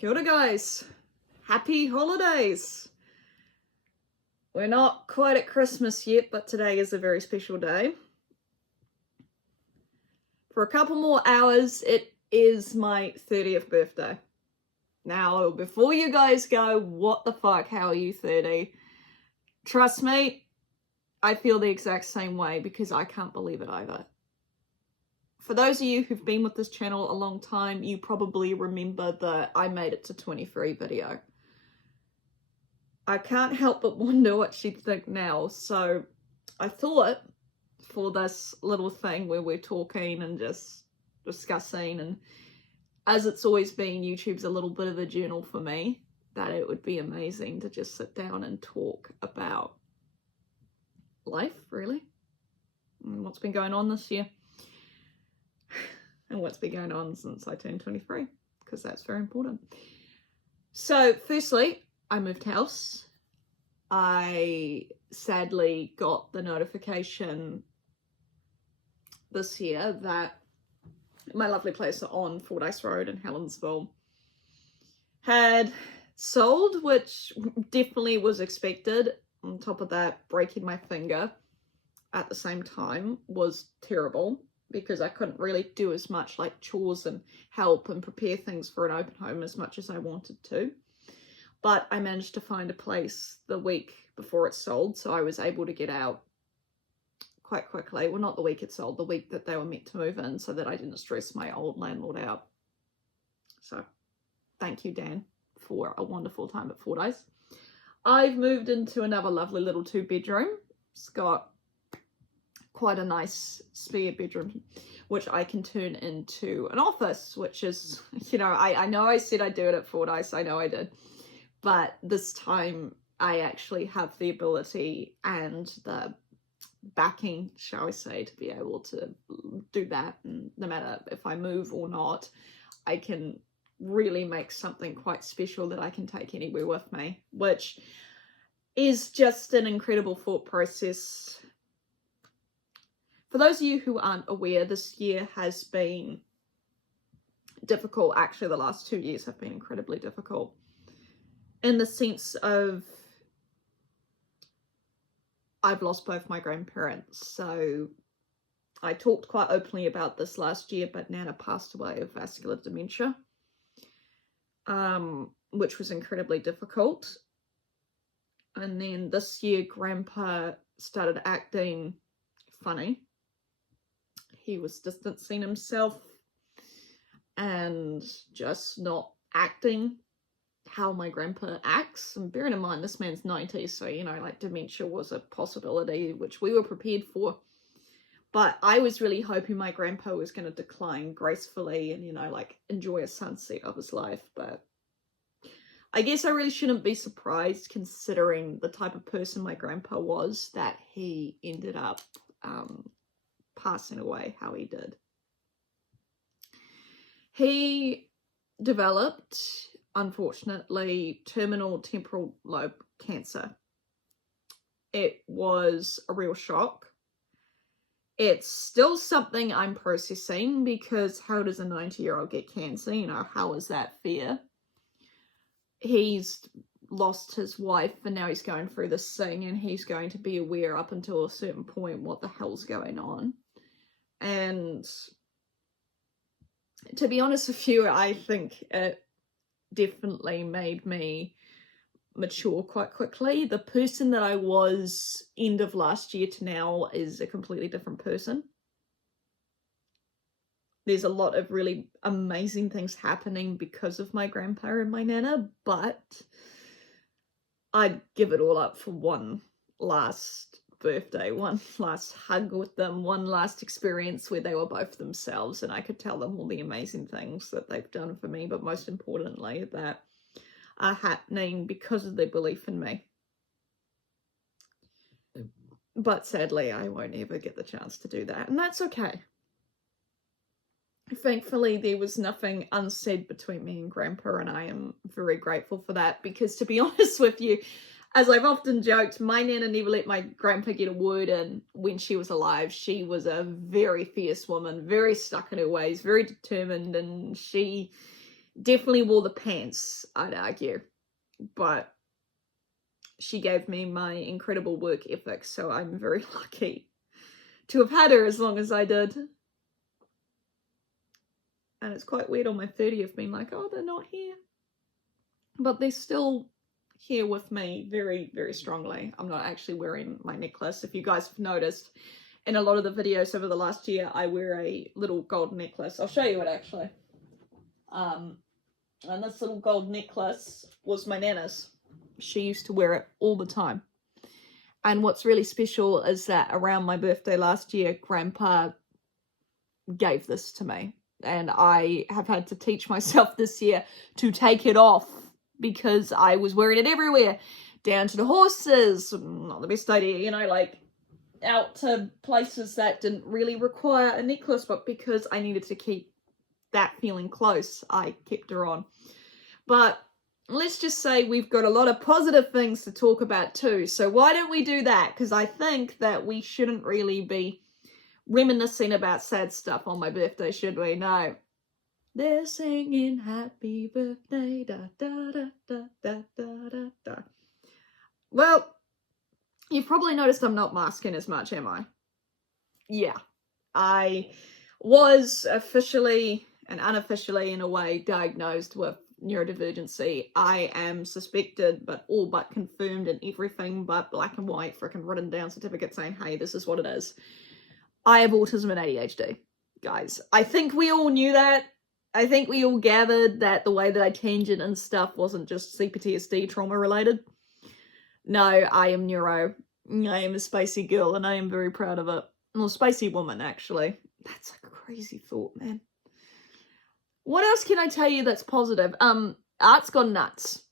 Kia ora, guys. Happy holidays. We're not quite at Christmas yet, but today is a very special day. For a couple more hours, it is my 30th birthday. Now, before you guys go, what the fuck, how are you 30? Trust me, I feel the exact same way because I can't believe it either. For those of you who've been with this channel a long time, you probably remember the I made it to 23 video. I can't help but wonder what she'd think now, so I thought for this little thing where we're talking and just discussing, and as it's always been, YouTube's a little bit of a journal for me, that it would be amazing to just sit down and talk about life, really, and what's been going on this year. And what's been going on since I turned 23, because that's very important. So, firstly, I moved house. I sadly got the notification this year that my lovely place on Fordyce Road in Helensville had sold, which definitely was expected. On top of that, breaking my finger at the same time was terrible, because I couldn't really do as much like chores and help and prepare things for an open home as much as I wanted to. But I managed to find a place the week before it sold, so I was able to get out quite quickly. Well, not the week it sold, the week that they were meant to move in, so that I didn't stress my old landlord out. So thank you, Dan, for a wonderful time at Fordyce. I've moved into another lovely little 2-bedroom. It's got quite a nice spare bedroom, which I can turn into an office, which is, you know I said I'd do it at Fordyce, I know I did, but this time I actually have the ability and the backing, shall I say, to be able to do that, and no matter if I move or not, I can really make something quite special that I can take anywhere with me, which is just an incredible thought process. For those of you who aren't aware, this year has been difficult. Actually, the last 2 years have been incredibly difficult in the sense of I've lost both my grandparents. So I talked quite openly about this last year, but Nana passed away of vascular dementia, which was incredibly difficult. And then this year, Grandpa started acting funny. He was distancing himself and just not acting how my grandpa acts. And bearing in mind, this man's 90, so, you know, like, dementia was a possibility, which we were prepared for. But I was really hoping my grandpa was going to decline gracefully and, you know, like, enjoy a sunset of his life. But I guess I really shouldn't be surprised, considering the type of person my grandpa was, that he ended up passing away how he did. He developed, unfortunately, terminal temporal lobe cancer. It was a real shock. It's still something I'm processing, because how does a 90-year-old get cancer? You know, how is that fair? He's lost his wife, and now he's going through this thing, and he's going to be aware up until a certain point what the hell's going on. And to be honest with you, I think it definitely made me mature quite quickly. The person that I was end of last year to now is a completely different person. There's a lot of really amazing things happening because of my grandpa and my nana, but I'd give it all up for one last birthday, one last hug with them, one last experience where they were both themselves and I could tell them all the amazing things that they've done for me, but most importantly, that are happening because of their belief in me. But sadly, I won't ever get the chance to do that, and that's okay. Thankfully, there was nothing unsaid between me and Grandpa, and I am very grateful for that, because to be honest with you, as I've often joked, my Nana never let my Grandpa get a word in when she was alive. She was a very fierce woman, very stuck in her ways, very determined, and she Definitely wore the pants, I'd argue. But she gave me my incredible work ethic, so I'm very lucky to have had her as long as I did. And it's quite weird on my 30th being like, oh, they're not here. But they're still here with me very, very strongly. I'm not actually wearing my necklace. If you guys have noticed, in a lot of the videos over the last year, I wear a little gold necklace. I'll show you it actually. And this little gold necklace was my nana's. She used to wear it all the time. And what's really special is that around my birthday last year, Grandpa gave this to me. And I have had to teach myself this year to take it off because I was wearing it everywhere. Down to the horses, not the best idea, you know, like out to places that didn't really require a necklace, but because I needed to keep that feeling close, I kept her on. But let's just say we've got a lot of positive things to talk about too. So why don't we do that? Because I think that we shouldn't really be reminiscing about sad stuff on my birthday, should we? No. They're singing happy birthday, da da da da da da da da. Well, you've probably noticed I'm not masking as much, am I? Yeah. I was officially and unofficially, in a way, diagnosed with neurodivergency. I am suspected, but all but confirmed in everything but black and white freaking written down certificate saying, hey, this is what it is. I have autism and ADHD, guys. I think we all knew that. I think we all gathered that the way that I tangent and stuff wasn't just CPTSD trauma related. No, I am neuro. I am a spacey girl and I am very proud of it. Well, spacey woman, actually. That's like a crazy thought, man. What else can I tell you that's positive? Art's gone nuts.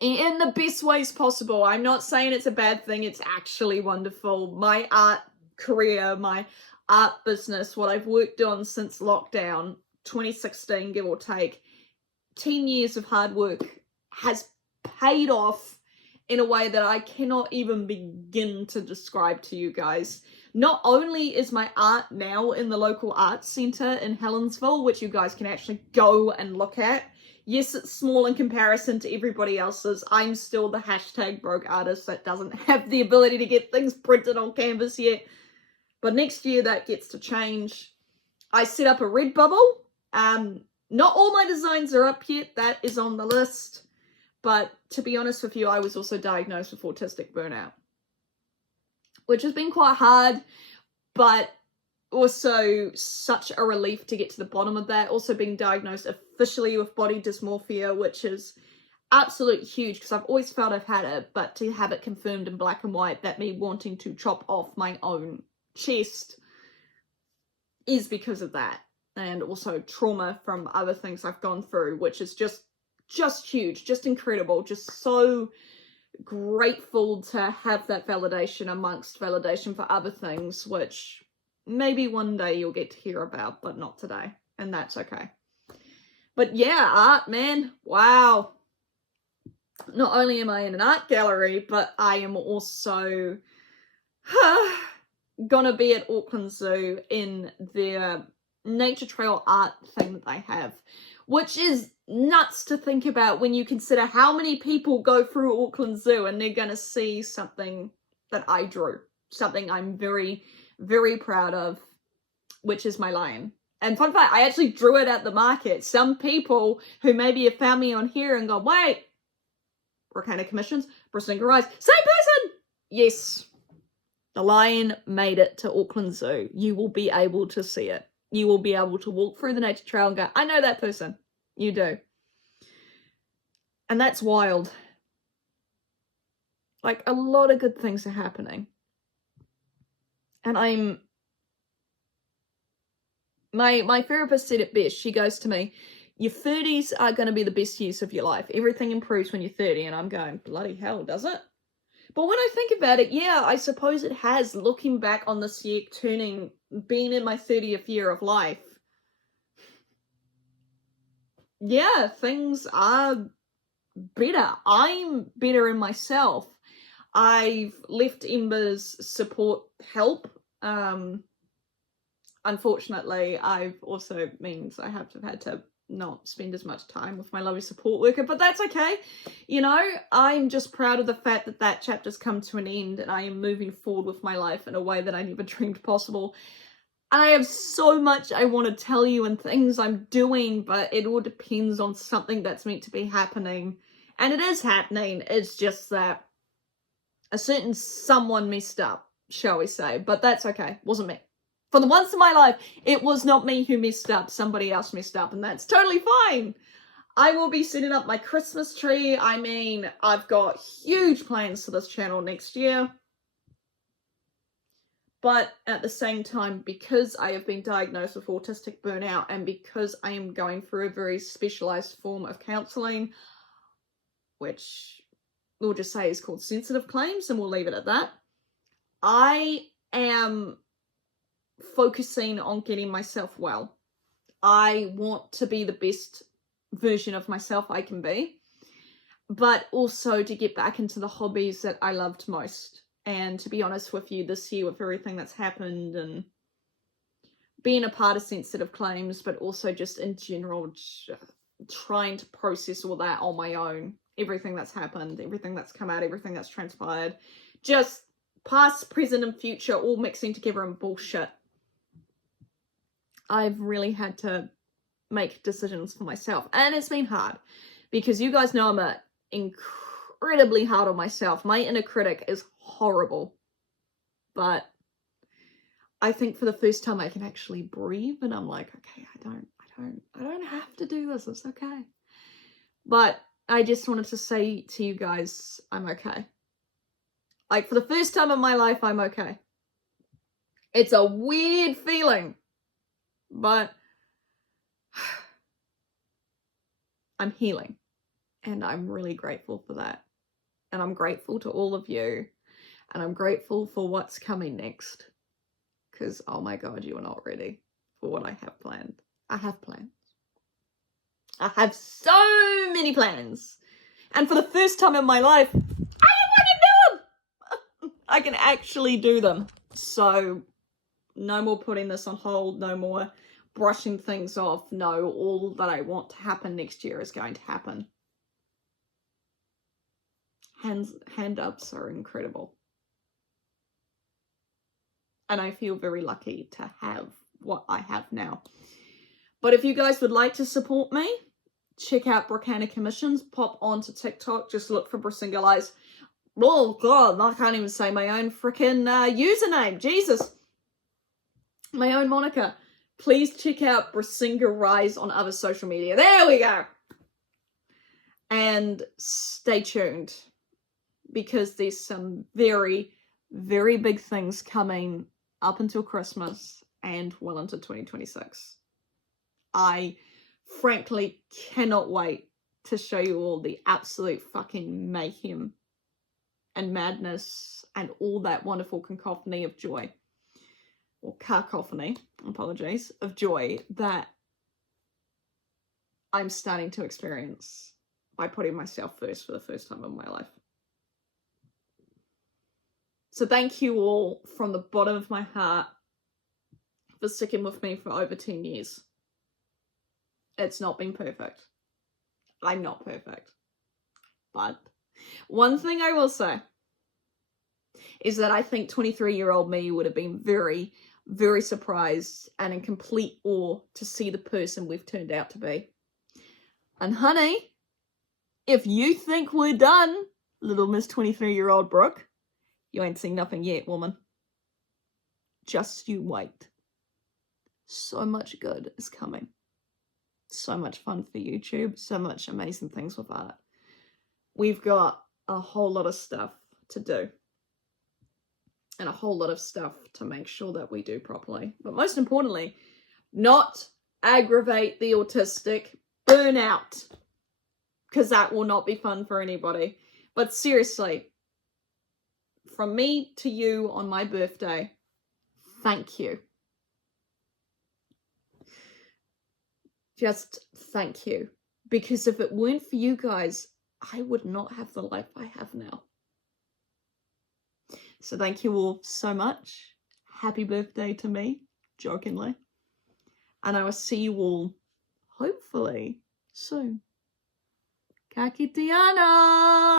In the best ways possible. I'm not saying it's a bad thing. It's actually wonderful. My art career, my art business, what I've worked on since lockdown, 2016, give or take, 10 years of hard work has paid off in a way that I cannot even begin to describe to you guys. Not only is my art now in the local arts centre in Helensville, which you guys can actually go and look at. Yes, it's small in comparison to everybody else's. I'm still the hashtag broke artist that doesn't have the ability to get things printed on canvas yet. But next year that gets to change. I set up a Redbubble. Not all my designs are up yet. That is on the list. But to be honest with you, I was also diagnosed with autistic burnout, which has been quite hard, but also such a relief to get to the bottom of that. Also being diagnosed officially with body dysmorphia, which is absolutely huge because I've always felt I've had it, but to have it confirmed in black and white that me wanting to chop off my own chest is because of that. And also trauma from other things I've gone through, which is just huge, just incredible, just so grateful to have that validation amongst validation for other things, which maybe one day you'll get to hear about, but not today, and that's okay. But yeah, art, man, wow. Not only am I in an art gallery, but I am also gonna be at Auckland Zoo in their nature trail art thing that they have, which is nuts to think about when you consider how many people go through Auckland Zoo and they're gonna see something that I drew, something I'm very, very proud of, which is my lion. And fun fact, I actually drew it at the market. Some people who maybe have found me on here and gone, wait, Ricana Commissions, Bristling Rise, same person! Yes, the lion made it to Auckland Zoo. You will be able to see it. You will be able to walk through the nature trail and go, I know that person. You do. And that's wild. Like, a lot of good things are happening. And my therapist said it best. She goes to me, your 30s are going to be the best years of your life. Everything improves when you're 30. And I'm going, bloody hell, does it? But when I think about it, yeah, I suppose it has. Looking back on this year, being in my 30th year of life, yeah, things are better. I'm better in myself. I've left Ember's support help. Unfortunately, I've also means I have had to not spend as much time with my lovely support worker, but that's okay. You know, I'm just proud of the fact that that chapter's come to an end and I am moving forward with my life in a way that I never dreamed possible. And I have so much I want to tell you and things I'm doing, but it all depends on something that's meant to be happening. And it is happening. It's just that a certain someone messed up, shall we say. But that's okay. Wasn't me. For the once in my life, it was not me who messed up. Somebody else messed up, and that's totally fine. I will be setting up my Christmas tree. I mean, I've got huge plans for this channel next year. But at the same time, because I have been diagnosed with autistic burnout and because I am going through a very specialized form of counseling, which we'll just say is called sensitive claims, and we'll leave it at that, I am focusing on getting myself well. I want to be the best version of myself I can be, but also to get back into the hobbies that I loved most. And to be honest with you, this year with everything that's happened and being a part of sensitive claims, but also just in general trying to process all that on my own, everything that's happened, everything that's come out, everything that's transpired, just past, present and future all mixing together in bullshit. I've really had to make decisions for myself, and it's been hard because you guys know I'm incredibly hard on myself. My inner critic is horrible, but I think for the first time I can actually breathe, and I'm like, okay, I don't have to do this. It's okay. But I just wanted to say to you guys, I'm okay. Like, for the first time in my life, I'm okay. It's a weird feeling, but I'm healing, and I'm really grateful for that. And I'm grateful to all of you, and I'm grateful for what's coming next, because oh my god, you are not ready for what I have planned. I have plans. I have so many plans, and for the first time in my life, I can fucking do them. I can actually do them. So no more putting this on hold, no more brushing things off. No, all that I want to happen next year is going to happen. Hand ups are incredible. And I feel very lucky to have what I have now. But if you guys would like to support me, check out Brocana Commissions. Pop onto TikTok. Just look for Brisinga Lies. Oh god, I can't even say my own freaking username. Jesus. My own moniker. Please check out Brisinga Rise on other social media. There we go. And stay tuned, because there's some very, very big things coming up until Christmas and well into 2026. I frankly cannot wait to show you all the absolute fucking mayhem and madness and all that wonderful cacophony of joy. Or cacophony, apologies, of joy that I'm starting to experience by putting myself first for the first time in my life. So thank you all from the bottom of my heart for sticking with me for over 10 years. It's not been perfect. I'm not perfect. But one thing I will say is that I think 23-year-old me would have been very, very surprised and in complete awe to see the person we've turned out to be. And honey, if you think we're done, little Miss 23-year-old Brooke, you ain't seen nothing yet, woman. Just you wait. So much good is coming. So much fun for YouTube. So much amazing things with art. We've got a whole lot of stuff to do. And a whole lot of stuff to make sure that we do properly. But most importantly, not aggravate the autistic burnout. Because that will not be fun for anybody. But seriously, from me to you on my birthday, thank you. Just thank you. Because if it weren't for you guys, I would not have the life I have now. So thank you all so much. Happy birthday to me, jokingly. And I will see you all hopefully soon. Ka kite ana!